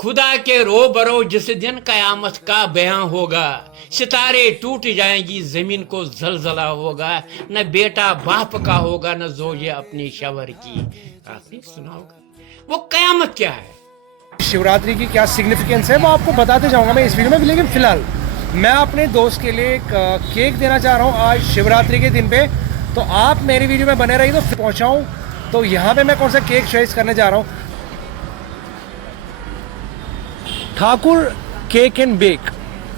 खुदा के रो बरो जिस दिन कयामत का बयां होगा, सितारे टूट जाएंगी, जमीन को जलजला होगा, न बेटा बाप का होगा, न जोजे अपनी शवर की। आपने सुना होगा वो कयामत क्या है। शिवरात्रि की क्या सिग्निफिकेंस है वो आपको बताते जाऊंगा मैं इस वीडियो में, लेकिन फिलहाल मैं अपने दोस्त के लिए एक केक देना चाह रहा हूँ आज शिवरात्रि के दिन पे। तो आप मेरी वीडियो में बने रही तो पहुँचाऊँ। तो यहाँ पे मैं कौन सा केक चॉइस करने जा रहा हूँ, ठाकुर केक एंड बेक।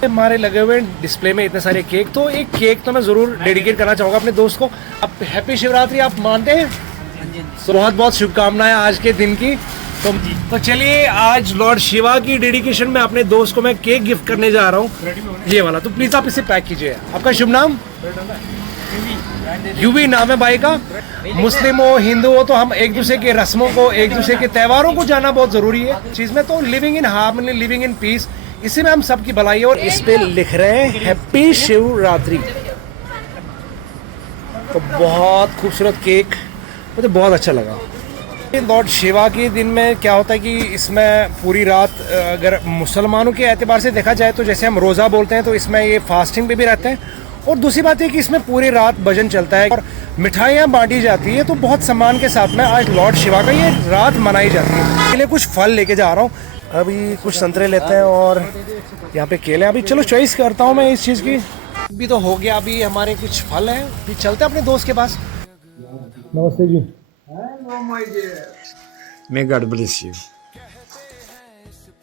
हमारे लगे हुए डिस्प्ले में इतने सारे केक, तो एक केक तो मैं ज़रूर डेडिकेट करना चाहूँगा अपने दोस्त को। आप हैप्पी शिवरात्रि आप मानते हैं? तो बहुत बहुत शुभकामनाएं आज के दिन की। तो चलिए आज लॉर्ड शिवा की डेडिकेशन में अपने दोस्त को मैं केक गिफ्ट करने जा रहा हूँ, ये वाला। तो प्लीज़ आप इसे पैक कीजिए। आपका शुभ नाम? यूवी नाम है भाई का। मुस्लिम हो हिंदू हो तो हम एक दूसरे के रस्मों को, एक दूसरे के त्योहारों को जानना बहुत ज़रूरी है चीज़ में। तो living in harmony, living in peace, इसी में हम सबकी भलाई है। और इस पे लिख रहे हैं हैप्पी शिवरात्रि। तो बहुत खूबसूरत केक, मुझे बहुत अच्छा लगा। लॉर्ड शिवा के दिन में क्या होता है कि इसमें पूरी रात, अगर मुसलमानों के एतबार से देखा जाए तो जैसे हम रोज़ा बोलते हैं, तो इसमें ये फास्टिंग पे भी रहते हैं। और दूसरी बात है कि इसमें पूरी रात भजन चलता है और मिठाइयाँ बांटी जाती है। तो बहुत सम्मान के साथ में आज लॉर्ड शिवा का ये रात मनाई जाती है। इसके लिए कुछ फल लेके जा रहा हूँ, अभी कुछ संतरे लेते हैं और यहाँ पे केले। अभी चलो चॉइस करता हूँ मैं इस चीज़ की। अभी तो हो गया, अभी हमारे कुछ फल हैं, अभी चलते हैं अपने दोस्त के पास। नमस्ते जी। May God bless you.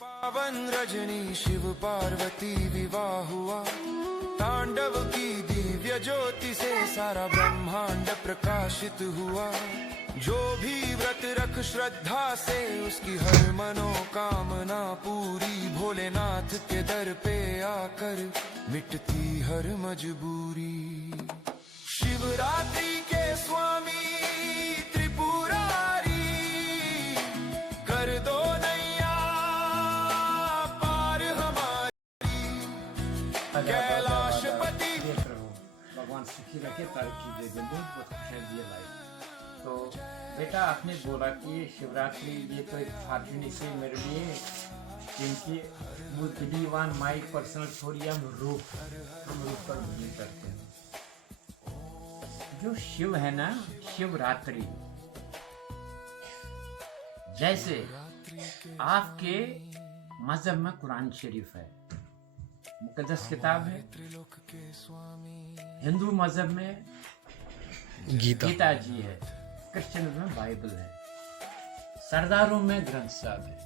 पावन रजनी शिव पार्वती विवाह हुआ, तांडव की दिव्य ज्योति से सारा ब्रह्मांड प्रकाशित हुआ। जो भी व्रत रख श्रद्धा से उसकी हर मनोकामना पूरी, भोलेनाथ के दर पे आकर मिटती हर मजबूरी। शिवरात्रि के स्वामी कैलाशपति। भगवान सुखी रखे, तरक्की दे दे, बहुत बहुत खुशियाँ दिए लाइफ। तो बेटा आपने बोला कि शिवरात्रि ये तो एक फार्चुनेट से मेरे लिए, क्योंकि वो believe on my personal theory, हम रूप पर बिलीव करते हैं। जो शिव है ना, शिवरात्रि, जैसे आपके मजहब में कुरान शरीफ है, मुकद्दस किताब है। हिंदू मजहब में गीता जी है, क्रिश्चियन में बाइबल है, सरदारों में ग्रंथ साहब है।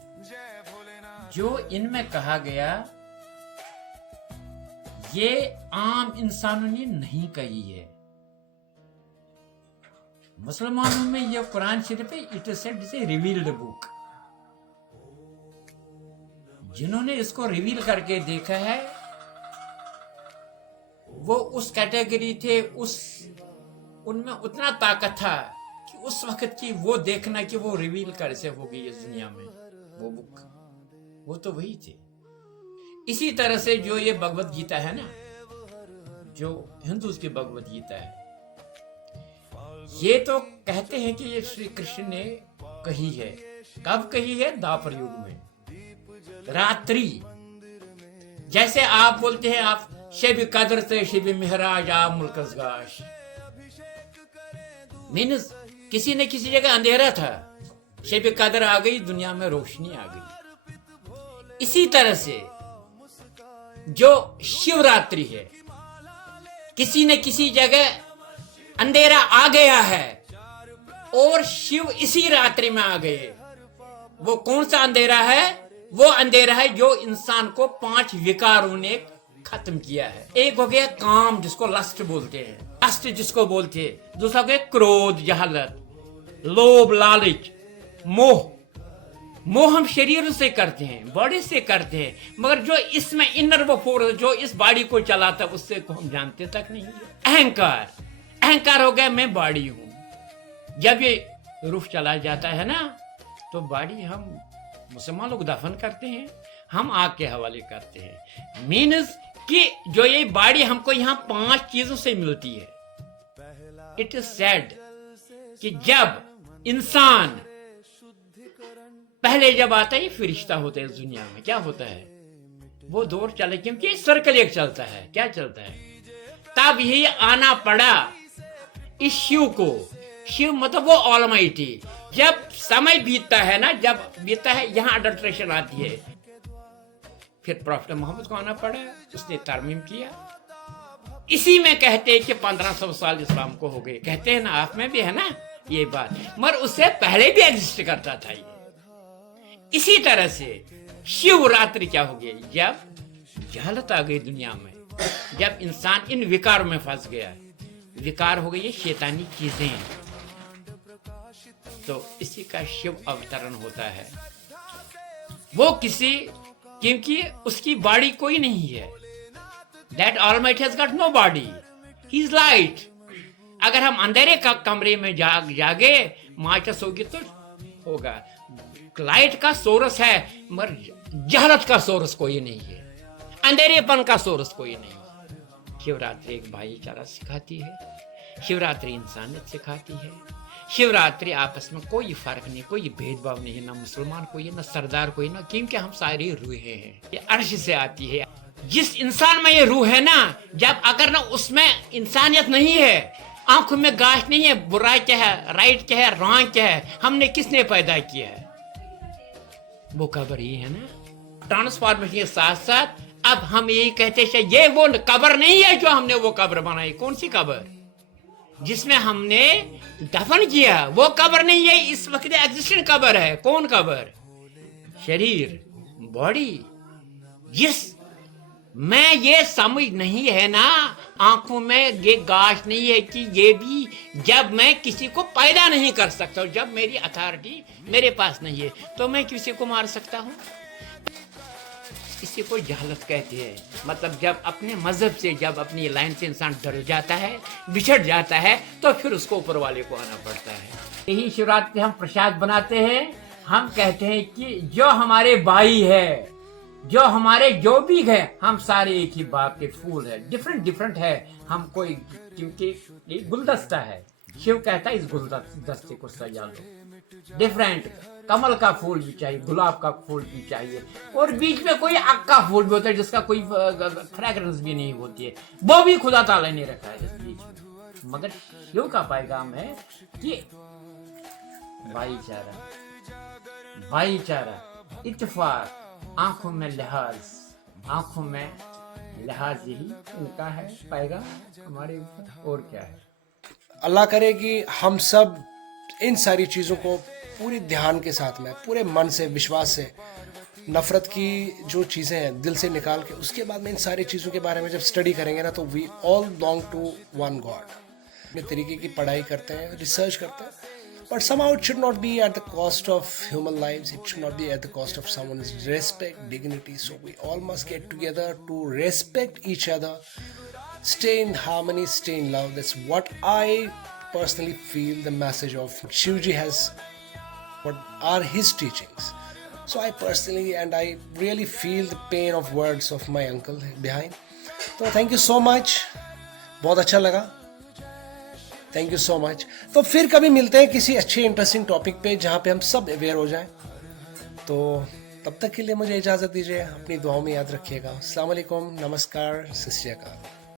जो इनमें कहा गया ये आम इंसानों ने नहीं कही है। मुसलमानों में ये कुरान शरीफ है, it is said it's a revealed book. जिन्होंने इसको रिवील करके देखा है वो उस कैटेगरी थे, उनमें उतना ताकत था कि उस वक्त की वो देखना कि वो रिवील कैसे हो गई इस दुनिया में वो बुक, वो तो वही थे। इसी तरह से जो ये भगवत गीता है ना, जो हिंदूज की भगवत गीता है, ये तो कहते हैं कि ये श्री कृष्ण ने कही है। कब कही है? द्वापर युग में, रात्रि। जैसे आप बोलते हैं आप शब कदर से शब मेहराज आ मुल्कस गाश, मीन्स किसी न किसी जगह अंधेरा था, शब कदर आ गई, दुनिया में रोशनी आ गई। इसी तरह से जो शिवरात्रि है, किसी न किसी जगह अंधेरा आ गया है और शिव इसी रात्रि में आ गए। वो कौन सा अंधेरा है? वो अंधेरा है जो इंसान को 5 विकारों ने खत्म किया है। एक हो गया काम, जिसको लस्ट बोलते हैं, लस्ट जिसको बोलते हैं। दूसरा हो गया क्रोध, जहलत, लोभ, लालच, मोह। मोह हम शरीर से करते हैं, बॉडी से करते हैं, मगर जो इसमें इनर वो फोर्स जो इस बॉडी को चलाता है उससे को हम जानते तक नहीं है। अहंकार, अहंकार हो गया मैं बॉडी हूं। जब ये रूह चला जाता है ना, तो बॉडी हम मुसलमान लोग दफन करते हैं, हम आग के हवाले करते हैं। मीन्स कि जो ये बॉडी हमको यहाँ 5 चीजों से मिलती है। इट इज सैड कि जब इंसान पहले जब आता है फरिश्ता होता है इस दुनिया में, क्या होता है वो दौर चले, क्योंकि सर्कल एक चलता है, क्या चलता है, तब यही आना पड़ा इस शिव को। शिव मतलब वो ऑलमाइटी। जब समय बीतता है ना, जब बीतता है यहाँ अडल्ट्रेशन आती है, फिर प्रॉफिट मोहम्मद को आना पड़ा, उसने तरमीम किया। इसी में कहते हैं कि 1500 साल इस्लाम को हो गए, कहते हैं ना, आप में भी है ना ये बात, मगर उससे पहले भी एग्जिस्ट करता था ये। इसी तरह से शिवरात्रि क्या हो गई, जब जहलत आ गई दुनिया में, जब इंसान इन विकारों में फंस गया, विकार हो गई ये शैतानी चीजें, तो इसी का शिव अवतरण होता है। वो किसी, क्योंकि उसकी बॉडी कोई नहीं है, that almighty has got no body, he is light. अगर हम अंधेरे का कमरे में जागे माचिस होगी तो होगा, लाइट का सोर्स है, मगर जहलत का सोर्स कोई नहीं है, अंधेरेपन का सोर्स कोई नहीं है। शिवरात्रि एक भाईचारा सिखाती है, शिवरात्रि इंसानियत सिखाती है, शिवरात्रि आपस में कोई फर्क नहीं, कोई भेदभाव नहीं है, ना मुसलमान कोई है, ना सरदार कोई, ना, क्योंकि हम सारी रूहें हैं। ये अर्श से आती है। जिस इंसान में ये रूह है ना, जब अगर ना उसमें इंसानियत नहीं है, आंखों में गाश नहीं है, बुराई क्या है, राइट क्या है, रॉन्ग क्या है, हमने किसने पैदा किया है, वो कब्र ही है ना। ट्रांसफॉर्मेशन के साथ साथ अब हम यही कहते हैं ये वो कब्र नहीं है जो हमने वो कब्र बनाई। कौन सी कब्र? जिसमें हमने दफन किया, वो कब्र नहीं है, इस वक्त एग्जिस्टेंट कब्र है। कौन कब्र? शरीर, बॉडी। जिस मैं ये समझ नहीं है ना, आंखों में ये गाश नहीं है कि ये भी, जब मैं किसी को पैदा नहीं कर सकता, जब मेरी अथॉरिटी मेरे पास नहीं है, तो मैं किसी को मार सकता हूँ? इसी को जहलत कहते हैं। मतलब जब अपने मजहब से, जब अपनी लाइन से इंसान डर जाता है, बिछड़ जाता है, तो फिर उसको ऊपर वाले को आना पड़ता है। यही शिवरात्रि हम प्रसाद बनाते हैं। हम कहते हैं कि जो हमारे भाई है, जो हमारे जो भी है, हम सारे एक ही बाप के फूल है। डिफरेंट डिफरेंट है हम, कोई, क्योंकि ये गुलदस्ता है। शिव कहता है इस गुलदस्ते को सजा लो। डिफरेंट, कमल का फूल भी चाहिए, गुलाब का फूल भी चाहिए, और बीच में कोई आग का फूल भी होता है जिसका कोई फ्रेग्रेंस भी नहीं होती है, वो भी खुदा ताला ने रखा है इस बीच में। मगर शिव का पैगाम है कि भाईचारा, भाईचारा, इत्तेफाक, आंखों में लिहाज, आंखों में लिहाज, यही उनका है पैगाम हमारे ऊपर। और क्या है? अल्लाह करे कि हम सब इन सारी चीज़ों को पूरी ध्यान के साथ में, पूरे मन से, विश्वास से, नफ़रत की जो चीज़ें हैं दिल से निकाल के, उसके बाद में इन सारी चीज़ों के बारे में जब स्टडी करेंगे ना, तो we all belong to one God. अपने तरीके की पढ़ाई करते हैं, रिसर्च करते हैं, but somehow it should not be at the cost of human lives. It should not be at the cost of someone's respect, dignity. So we all must get together to respect each other, stay in harmony, stay in love. That's what I personally feel the message of Shivji has, what are his teachings. So I personally, and I really feel the pain of words of my uncle behind. So thank you so much. बहुत अच्छा लगा। Thank you so much. तो फिर कभी मिलते हैं किसी अच्छे इंटरेस्टिंग टॉपिक पे, जहाँ पे हम सब अवेयर हो जाएं। तो तब तक के लिए मुझे इजाज़त दीजिए, अपनी दुआओं में याद रखिएगा। अस्सलाम वालेकुम, नमस्कार, सत श्री अकाल।